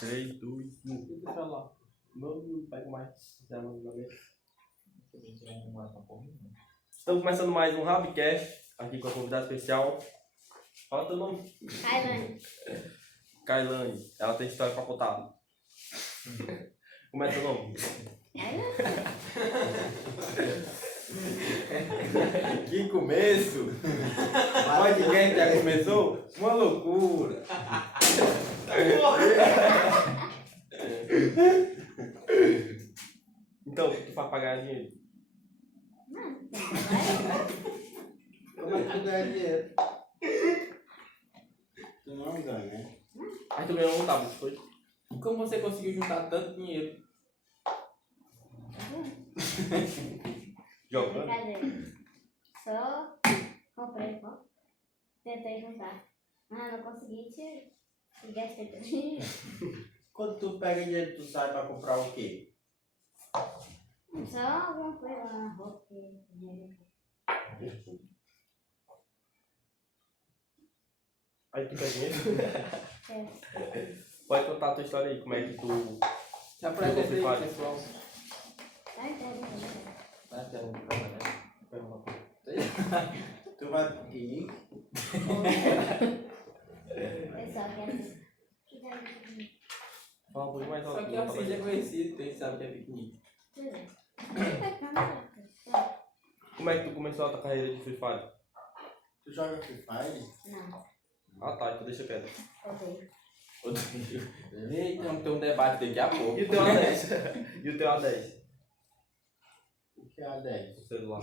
3, 2, 1. Deixa lá. Não pego mais. Estamos começando mais um Rabcast, aqui com a convidada especial. Fala teu nome. Kailane. Kailane. Ela tem história pra contar. Como é teu nome? Que começo! Pode quem já começou? Uma loucura! Então, o que tu faz pra ganhar dinheiro? Como é que tu ganha dinheiro? Tu não ganha, né? Aí tu ganhou um tablet, foi? Como você conseguiu juntar tanto dinheiro? Jogando? Brincadeira. Só comprei, ó. Tentei juntar. Mas não consegui, tio. E gastei todo o dinheiro. Quando tu pega dinheiro, tu sai pra comprar o quê? Só alguma coisa, uma roupa, dinheiro. Aí tu quer dinheiro? É. Pode contar a tua história aí, como é que tu... Se apresenta aí, faz? pessoal. Tá entendendo? Vai ter um problema, né? Tu vai pro piquenique? Pessoal, que assim. Que dá de Fala um pouquinho mais alto. Só que assim já é conhecido, quem sabe que é piquenique. Como é que tu começou a tua carreira de Free Fire? Tu joga Free Fire? Não, Ah tá, então deixa quieto. odeio. Eita, tem um debate daqui a pouco. E o teu A10? E o teu A10? O que é a 10? O celular.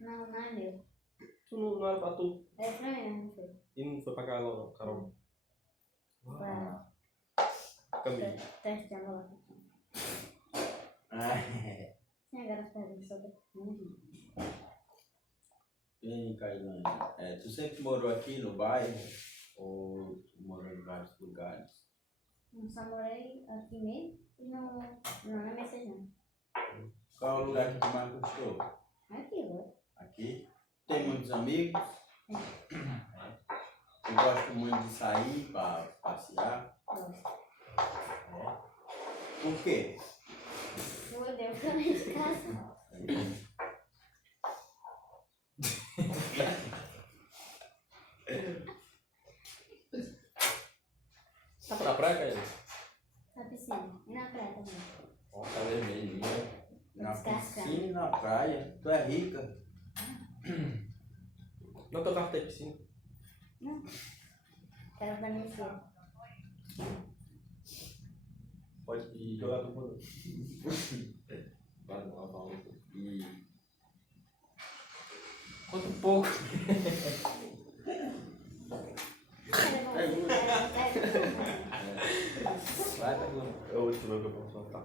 Não, não é meu. Tu não era pra tu. É pra mim, não foi. E não foi pra Carol não, Carol. Pra Camila. testando lá. Ah, é. Sim, agora as perguntas sobre. Bem, Kailane, tu sempre morou aqui no bairro? Ou tu morou em vários lugares? Não só morei aqui mesmo e não na minha cidade. Qual é o lugar que tu mais gostou? Aqui, ó. Aqui? Tem muitos amigos? Eu gosto muito de sair pra passear. Gosto. Por quê? Eu odeio ficar dentro de casa. Tá pra praia, Caio? Na piscina. E na praia também. Ó, tá vermelhinho. Na Descascar. piscina e na praia. Tu é rica. Não teu carro tem piscina? Quero da minha filha. Pode jogar do mundo. Vai lá, vamos. E... Conta um pouco. Vai, pergunta. É o último que eu posso soltar.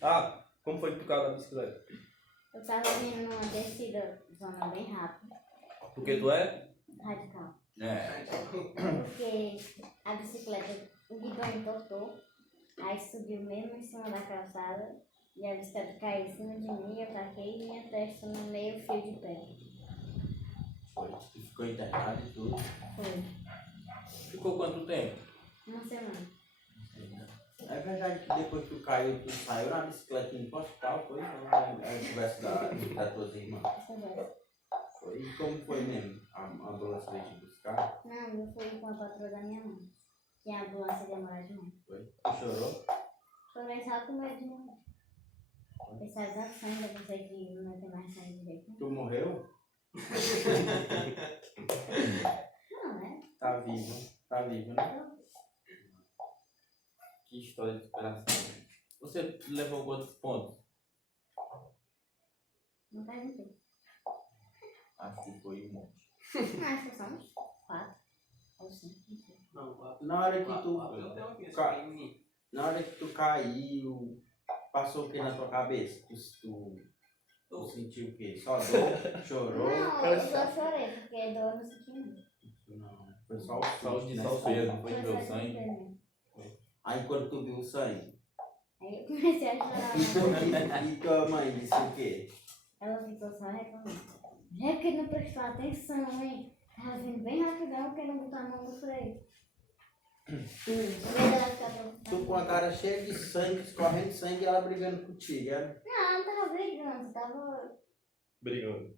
Ah, como foi que tu caiu na bicicleta? Eu tava vindo numa descida zona bem rápida. Porque tu é? Radical. É. Porque a bicicleta, o guidão entortou. Aí subiu mesmo em cima da calçada. E a bicicleta caiu em cima de mim. Eu taquei minha testa no meio fio de pé. Foi. Tu ficou internado e tudo. Foi. Ficou quanto tempo? Uma semana. É verdade que depois que tu caiu, tu saiu na bicicleta no hospital, foi? A conversa das tuas irmãs. Conversa. Foi? E como foi mesmo? A ambulância veio te buscar? Não, eu fui com a patroa da minha mãe. Que a ambulância demora demais. Foi? Tu chorou? Chorei só com medo de morrer. Pensar da sangue, eu pensei que não ia ter mais sangue direito. Tu morreu? Não, né? Tá vivo. Tá vivo, né? Que história de superação. Você levou quantos pontos? Não perguntei. Acho que foi um monte. Acho que são uns 4 ou 5, não sei. Na hora que tu caiu, passou o que na tua cabeça? Tu sentiu o quê? Só dor? Chorou? Não, eu só chorei, porque dor eu não senti muito. Não, foi só o Só susto, de né? peso, foi Foi meu só sangue. sofrer mesmo. Aí quando tu viu o sangue, Aí eu comecei a chorar. e tua mãe disse o quê? Ela ficou só reclamando. É porque não prestou atenção, hein? Tava vindo bem rapidão porque não botou a mão no freio. Em vez dela ficar Tu preocupada. com a cara cheia de sangue, escorrendo sangue e ela brigando contigo, era? Não, ela não tava brigando, tava. Brigando.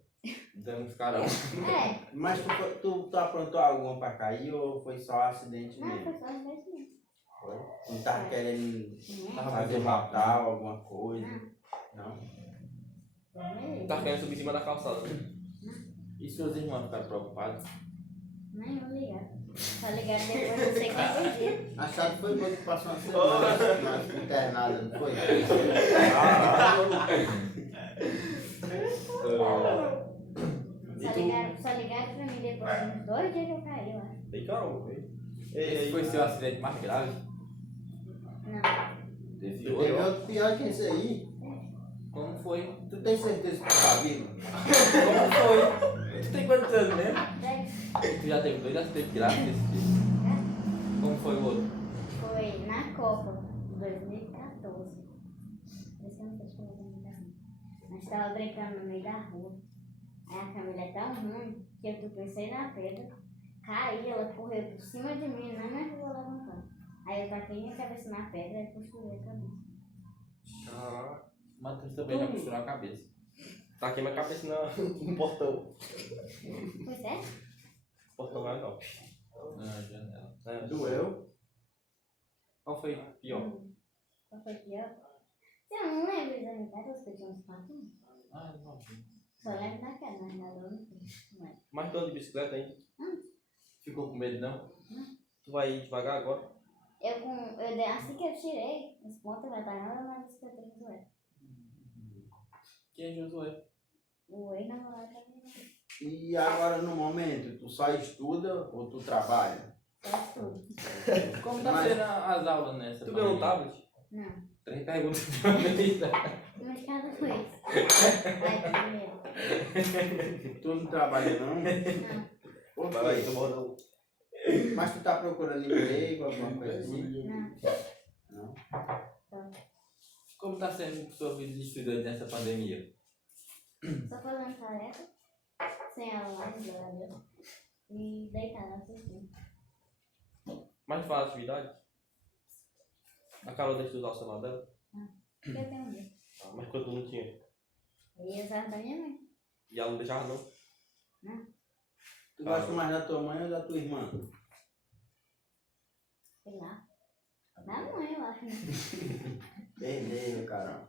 Dando uns carão. É, Mas tu aprontou alguma pra cair ou foi só acidente não, mesmo? foi só um mesmo. Foi? Não tava querendo Não, fazer mal, alguma coisa? Não? não, Tá querendo subir em cima da calçada. E seus irmãos ficaram preocupados? nem vou ligar. Só ligaram depois, não sei quantos dias. Achado que foi quando tu passou uma semana internada, não foi? Só ligaram pra mim depois de uns 2 dias que eu caí, eu acho. Ei, caramba, velho. Esse foi seu acidente mais grave? Não. Teve Teve outro? outro pior que esse aí. Como foi? Tu tem certeza que tu tá vivo? Como foi? Tu tem quantos anos mesmo? Daí, Tu já teve 2 acidentes graves desse tipo? Como foi o outro? foi na Copa de 2014. Esse eu não sei se foi 2014. Nós tava brincando no meio da rua. Aí a Camila é tão ruim que eu tropecei na pedra, caí, ela correu por cima de mim e não me ajudou a levantar. Aí eu taquei minha cabeça na pedra e costurei a cabeça. Ah, Matheus também já costurou a cabeça. tá aqui minha cabeça no portão. Foi certo? Portão lá não. Na janela. É. Doeu? Qual foi pior? Qual foi pior? Eu não lembro exatamente que eu tinha uns 4 anos. Ah, não. Só lembro da queda, mas nada eu não lembro. Mas tu anda de bicicleta ainda? Ficou com medo não? Tu vai ir devagar agora? Assim que eu tirei os pontos, vai estar nada mais bicicleta que eu era. Quem é Josué? O ex-namorado da minha mãe. E agora no momento, tu só estuda ou tu trabalha? Faz tudo. Como tá Mas- sendo as aulas nessa Tu ganhou um pandemia? tablet? Não, 3 perguntas de uma vez. uma de cada vez. Vai primeiro. Tu não trabalha não? Não, Por Vai lá, quê? então bora. Mas tu tá procurando emprego, alguma coisa assim? não. Não? Como tá sendo sua vida de estudante nessa pandemia? Só fazendo tarefa, sem aula lá, graças a Deus. E deitada assistindo. Mas tu faz atividade? A Carol deixa de usar o celular dela? Porque eu tenho medo. Ah, mas quando tu não tinha? E eu usava da minha mãe. E ela não deixava não? Tu gosta mais da tua mãe ou da tua irmã? Sei lá. Da mãe, eu acho. Né? Perdeu, Carol.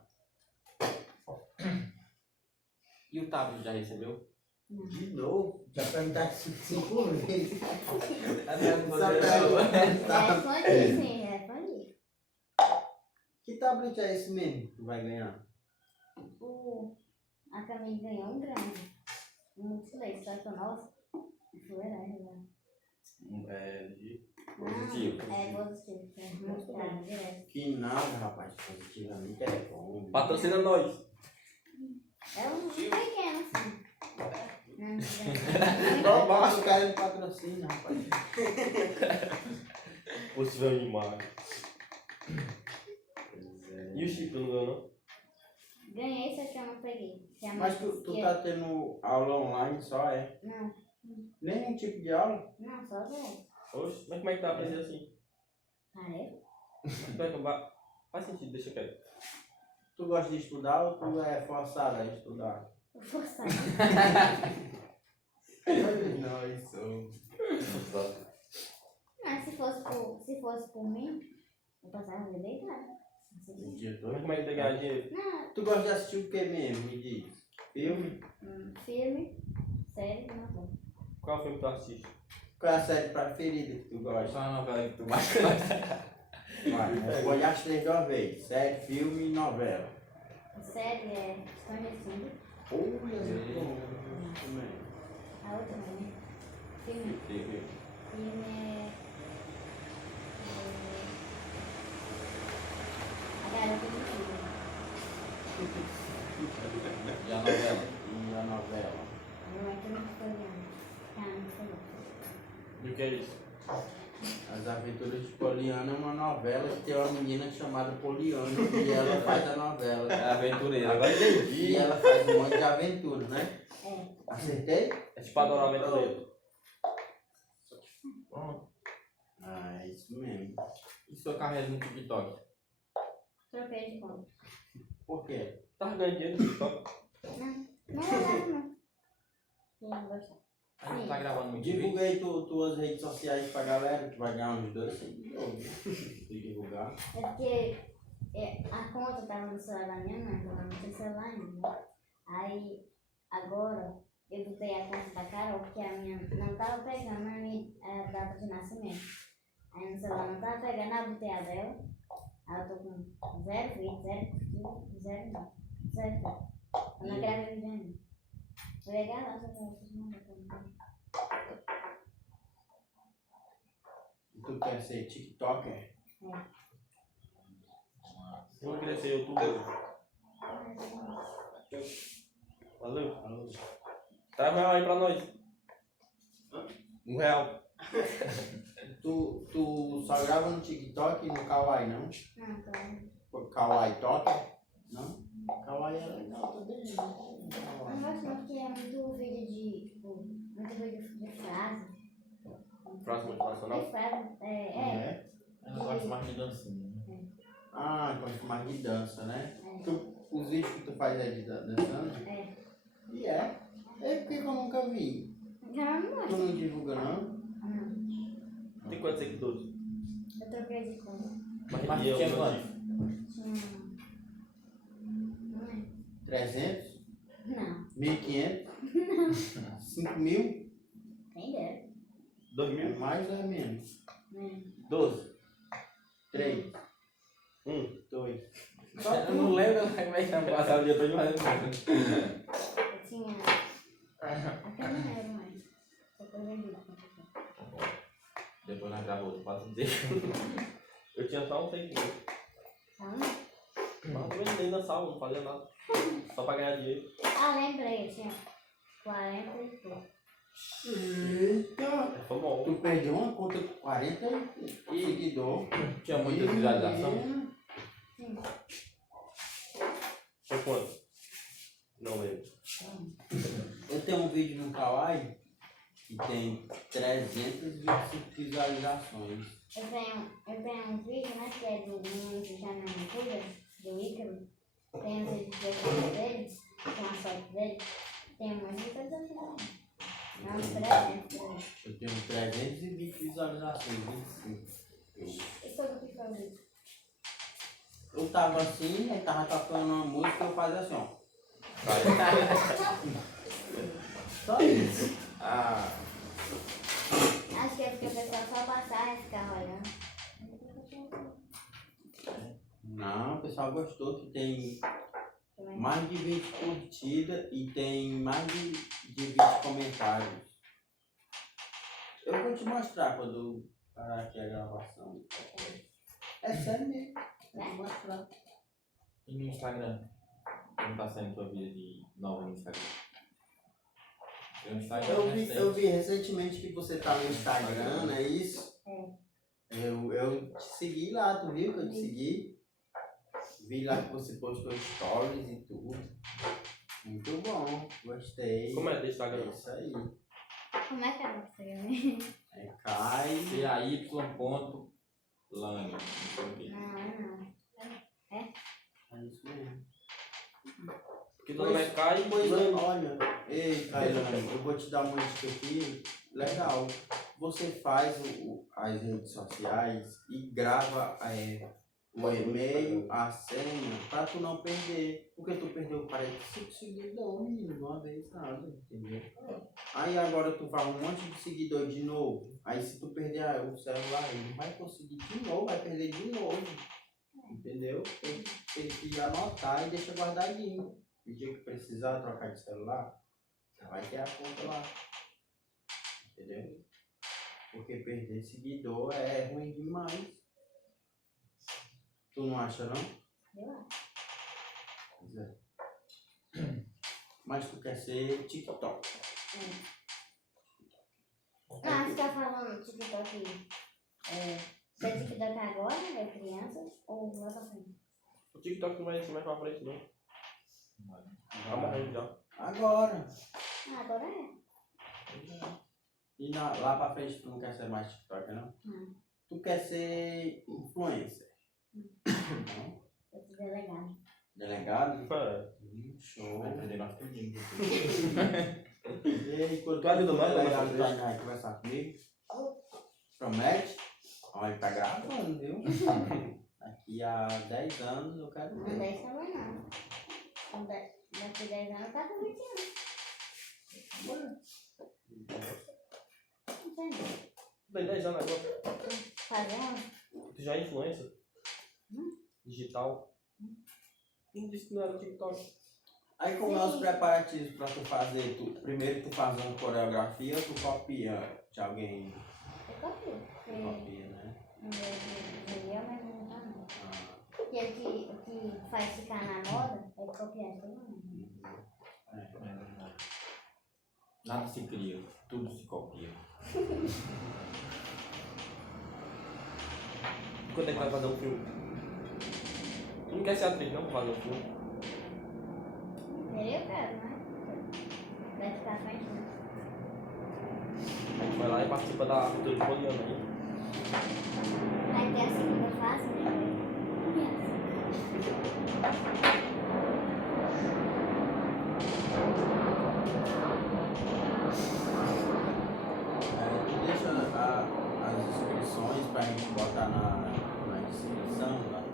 E o tablet já recebeu? De novo? Já perguntaste 5 vezes. Só Respondi, sim, respondi. Que tablet é esse mesmo que tu vai ganhar? A Camille ganhou um grande. Um multilaser, só que o nosso foi verdade, né? É de... Positivo. É positivo. É muito caro, direto. Que nada, rapaz. Positivamente é bom. Patrocina nós. É um pequeno, assim. Não, Só basta o cara de patrocínio, rapaz. Possível demais. E o chip tu não ganhou não? ganhei, só que eu não peguei. Que a Mas mãe tu disse que tá tendo aula online só, é? Não, Nenhum tipo de aula? não, só zero. Oxe, mas como é que tá aprendendo assim? Tarefa? Como é que vai? Faz sentido, deixa quieto. Tu gosta de estudar ou tu é forçado a estudar? Tô forçada. Não, isso. Mas se fosse por mim, eu passava a vida deitada. Mas como é que tem que ganhar dinheiro? Não, Tu gosta de assistir o que mesmo? Me diz. Filme? filme, série, não bom. Qual filme tu assiste? Qual é a série preferida que tu gosta? Qual a novela que tu mais gosta? Vai, responde as 3 de uma vez. Série, filme e novela. A série é Stranger Things, Olha, a outra não, né? Filme é... A Garota do Filho. E a novela? E a novela? Não é que não foi não. Ah, não foi não. E o que é isso? As Aventuras de Poliana é uma novela que tem uma menina chamada Poliana e ela faz a novela. É aventureira. Agora entendi. E ela faz um monte de aventura, né? É. Acertei? É tipo Adorar Aventureiro. Ah, é isso mesmo. E sua carreira no TikTok? Troquei de conta. Por quê? Tá ganhando dinheiro no TikTok? Não é verdade, não. Não gostar. A gente tá gravando muito vídeo. Divulga aí tuas redes sociais pra galera que vai ganhar uns 2 seguidores. Se divulgar. É porque a conta tava no celular da minha mãe, então ela não tem celular ainda. Aí, agora, eu botei a conta da Carol, porque a minha não tava pegando a data de nascimento. Aí no celular não tava pegando, aí eu botei a dela. Aí eu tô com 0 vídeo, 0 não. 0. Eu não gravei vídeo ainda. Vou pegar lá, só pra vocês mandarem. Tu quer ser TikToker? Eu não queria ser youtuber. Valeu. Traz R$1 aí pra nós. R$1. Tu só grava no TikTok e no Kawaii, não? Não, claro. Kawaii Toker? Não? Kawaii é legal também. Eu não gosto não, porque é muito vídeo de, tipo, muito vídeo de frase. Frase motivacional? De frase, Ela gosta mais de dancinha. Ah, gosto mais de dança, né? É. Os vídeos que tu faz é de dançando? É. E é? É porque eu nunca vi. Cara, eu não Tu gosto. não divulga, não? Não. Tem quantos seguidores? Eu troquei de conta. Mas E eu, tinha meu quantos? Divo? Não é? 300? Não. 1.500? 5.000? Quem dera. 2.000? É mais ou é menos? 12? 3, 1? 2. Eu não lembro como é que tá passado o dia todo fazendo isso. Eu tinha. Até não lembro mais. Só que eu vendi. Depois nós gravamos outro, pode dizer. Eu tinha só um seguidor. Sabe? Mas eu nem dançava, não fazia nada. Só pra ganhar dinheiro. Ah, lembrei. Eu tinha 40 e pouco. Eita! É famoso. Tu perdeu uma conta com 40 seguidores. Tinha muita visualização. Sim. Foi quanto? Não lembro. Eu tenho um vídeo no Kawaii que tem 325 visualizações. Eu tenho um vídeo, né, que é do menino que já não cuida, do Ícaro. Tem os vídeos de foto dele, com a foto dele. Tem um monte de coisa assim. Não, 300. Eu tenho 320 visualizações, 25. E sobre o que foi o vídeo? Eu tava assim, aí tava tocando uma música e eu fazia assim, ó. Só isso. Ah, Acho que é porque o pessoal só passar e ficar olhando. Não, o pessoal gostou que tem Também. mais de 20 curtidas e tem mais de 20 comentários. Eu vou te mostrar quando parar aqui a gravação. É sério mesmo. Eu vou mostrar. e no Instagram? Como tá sendo tua vida de nova no Instagram? Tem um Instagram Eu vi recentemente que você tá no Instagram, não é isso? Eu te segui lá, tu viu que eu te segui? Vi lá que você postou stories e tudo. Muito bom, gostei. Como é do É Instagram? isso aí. Como é que é o Instagram? É Kai. CAY.Lane. Não sei o quê. Não. É isso mesmo. Porque tu não é Kai, Pois Lane. olha, ei Kailane, eu vou te dar uma dica aqui. Legal. Você faz as redes sociais e grava o e-mail, a senha, pra tu não perder. Porque tu perdeu 45 seguidores, menino, de uma vez nada, entendeu? Aí agora tu faz um monte de seguidor de novo. Aí se tu perder o celular, ele vai conseguir de novo, vai perder de novo. Entendeu? Tem que anotar e deixa guardadinho. O dia que precisar trocar de celular, já vai ter a conta lá. Entendeu? Porque perder seguidor é ruim demais. Tu não acha, não? Eu acho. Pois é. Mas tu quer ser TikTok. Ah, você tá falando TikTok. Você é TikTok agora, é crianças? Ou lá pra frente? O TikTok não vai ser mais pra frente, não. Tá morrendo já. Agora. Ah, agora é. E lá pra frente tu não quer ser mais TikTok, não? Não. Tu quer ser influencer. Não? Eu sou delegado. Delegado? É. Show. Vai perder nosso pedido. E aí, quando Tu ajuda for mais, delegado, mas- vai conversar comigo? Promete? Olha, tá gravando, viu? Daqui a 10 anos eu quero Não ver. 10 também não. Daqui 10 anos tá com 20 anos. Não tem não. Tem 10 anos agora. Fazendo? Tu já é influencer? Digital? Quem disse que não era TikTok? Aí como é os preparativos pra tu fazer? Primeiro tu faz uma coreografia ou tu copia de alguém? Eu copio. Tu Porque copia, né? no meu eu mesmo não tá não. Ah, Porque o que faz ficar na moda é copiar todo mundo. é. Nada se cria, tudo se copia. Quando é que vai fazer um filme? Tu não quer ser atriz não pra fazer um filme? Eu quero, né? Vai ficar à frente, né? A gente vai lá e participa da aventura de Poliana aí. Aí tem a segunda fase, né? Tu deixa as inscrições pra gente botar na descrição nas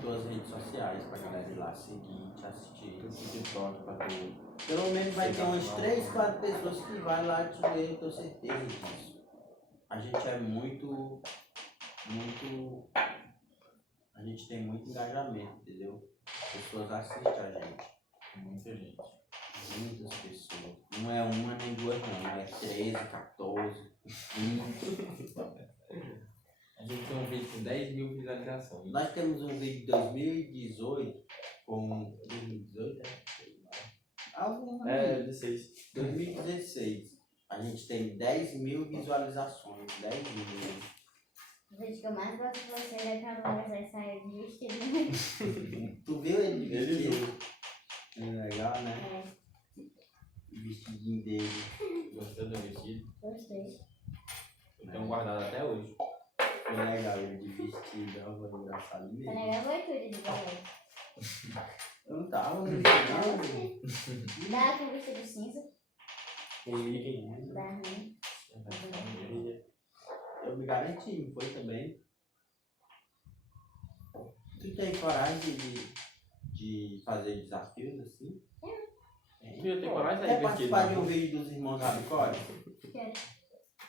tuas redes sociais pra galera ir lá seguir, te assistir. Esse TikTok pra tu. Pelo menos vai ter umas 3, 4 pessoas que vai lá te ver, eu tenho certeza disso. A gente é muito. A gente tem muito engajamento, entendeu? As pessoas assistem a gente. Muita gente. Muitas pessoas. Não é uma nem duas não, é 13, 14, 20. A gente tem um vídeo com 10 mil visualizações. Nós temos um vídeo de 2018 com 2018, algum É, 16. 2016. A gente tem 10 mil visualizações. 10 mil. O vídeo que eu mais gosto de vocês é quando o Moisés saiu de vestido. Tu viu ele de Ele vestido? É legal, né? É, O vestidinho dele. Gostou do vestido? gostei. Eu tenho guardado até hoje. Foi legal ele de vestido. Foi engraçado Tá mesmo. legal, foi tudo de balé. Eu não tava no vestido, Dá com vestido cinza. não. Dá ruim. Eu me garanti, não foi também. Tu tem coragem de fazer desafios assim? Tu já tem coragem de Quer sair vestido? participar de um vídeo dos irmãos Rabicório? Quero.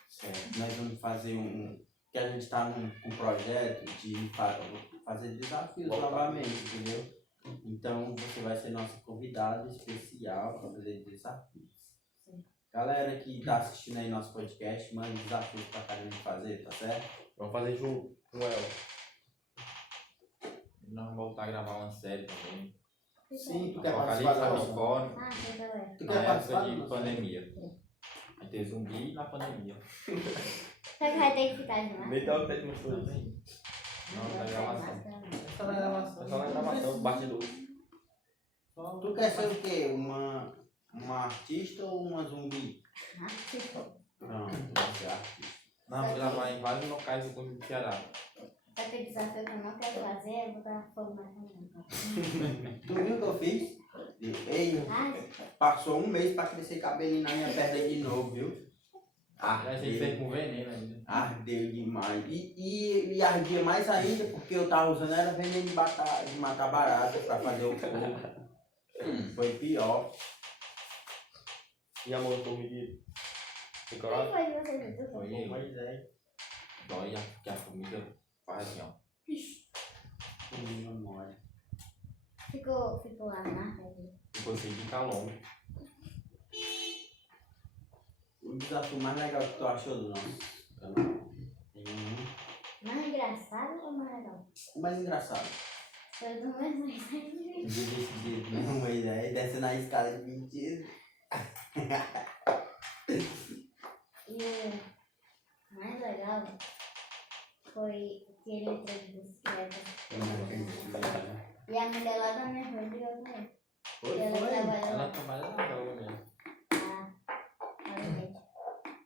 Certo. Nós vamos fazer que a gente está com um projeto de fazer desafios novamente, entendeu? Então você vai ser nosso convidado especial para fazer desafios. Sim. Galera que está assistindo aí nosso podcast, manda desafios para Karine fazer, tá certo? Vamos fazer junto com ela. Nós vamos voltar a gravar uma série também. Sim, tu quer Apocalipse participar da nossa? Rabicório, Ah, sei qual é. Tu na quer época participar da de nossa? pandemia. Vai ter zumbi na pandemia. Será que vai ter que ficar de lá? Nem tem o que mostrou isso. Também. Não, Não, na vai gravação. sair máscara, não. Só na gravação. É só na gravação, bastidor. Tu quer ser o quê? Uma artista ou uma zumbi? Ah, Não, tu quer ser artista. Nós vamos gravar em vários locais do Ceará. Só que o desafio que eu não quero fazer é botar fogo na câmera. Tu viu o que eu fiz? Ei, Ah, passou um mês pra crescer cabelinho na minha perna de novo, viu? A gente fez com veneno ainda. Ardeu demais. E ardia mais ainda porque eu tava usando era veneno de matar barata pra fazer o fogo. Foi pior. E a mão do menino. Tem quem coragem? foi de vocês? Eu Foi ele. Pois é. Dói que a formiga faz assim, ó. Menina mole. Ficou lá na marca. Ficou assim de calombo. O desafio mais legal que tu achou do nosso canal? Tem um. Mais engraçado ou mais legal? O mais engraçado. Foi do mesmo jeito. Não, mas é desce na escala de mentira. E o mais legal foi que ele entrou de bicicleta. E a mulher lá da minha rua brigou com ele. Foi, E ela foi. trabalha Ela lá. trabalha na droga mesmo. Alimento.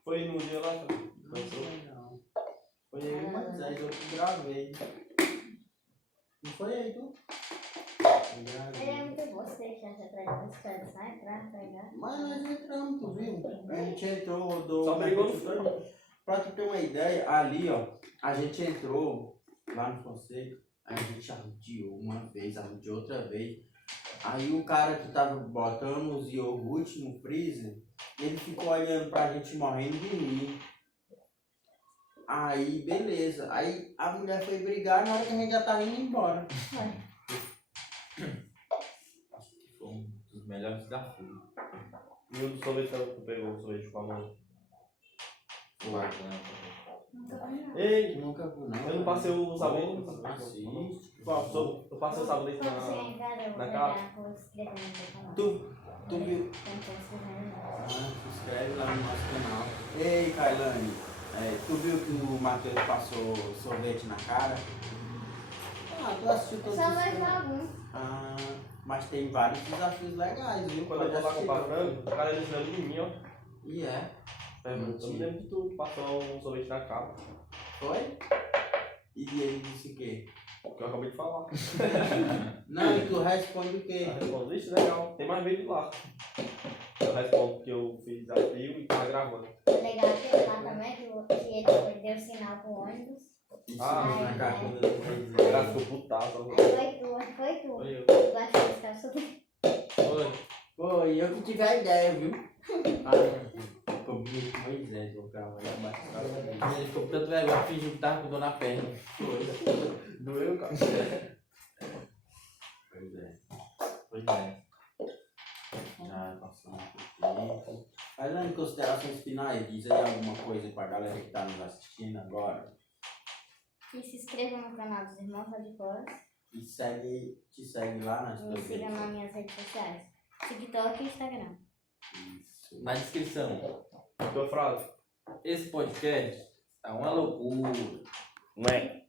Foi no dia lá, cara. Não foi, não. Foi eu e Moisés, eu que gravei. Não foi aí, tu? Eu gravei. Ele é muito bom se deixasse atrás da bicicleta, sai pra pegar. Mas nós entramos, tu viu? A gente entrou, rodou. Só brigou no Pra tu ter uma ideia, ali, ó, a gente entrou lá no Fonseca, a gente arrodeou uma vez, arrodeou outra vez. Aí o cara que tava botando os iogurte no freezer, ele ficou olhando pra gente morrendo de rir. Aí, beleza. Aí a mulher foi brigar na hora que a gente já tava indo embora. Acho que foi um dos melhores desafios. E o do sorvete que tu pegou, o sorvete com a mão. Bacana. Não tô vendo não. Ei, Nunca vi, não. eu não passei o sabonete. Assiste. Eu passei o sabonete Quando chegar na... em casa, eu vou na pegar com os escrever no seu canal. Tu viu? Então, tô escrevendo. Ah, se inscreve lá no nosso canal. Ei, Kailane, tu viu que o Matheus passou sorvete na cara? Ah, tu assistiu todos Só os mais canais. algum. Ah, mas tem vários desafios legais, viu? Quando eu vou lá comprar frango, o cara deixou de mim, ó. E é. Eu me lembro que tu passou um sorvete na capa. Foi? E ele disse o quê? O que eu acabei de falar. Não, e tu responde o quê? Eu respondo, isso legal, tem mais vídeo lá. Eu respondo que eu fiz desafio e tava gravando. Legal aquele lá também, que ele foi, deu sinal pro ônibus. Isso Ah, na carteira do O presidente. cara ficou putaço. Aí foi tu. Foi eu. Tu baixou os calços dele. Foi. Foi, eu que tive a ideia, viu? Ah, ficou bonito, Moisés, vou gravar aí abaixo. Ele ficou com tanto vergonha, fingiu que tava com dor na perna. Doeu, cara. Pois é. Pois é. Já passou muito tempo. Mas em considerações finais, diz aí alguma coisa pra galera que tá nos assistindo agora. E se inscreva no canal dos Irmãos Radicós. E te segue lá nas E tuas me siga redes. nas minhas redes sociais. TikTok e Instagram. Isso. Na descrição, Tua frase. esse podcast é uma loucura. Não é?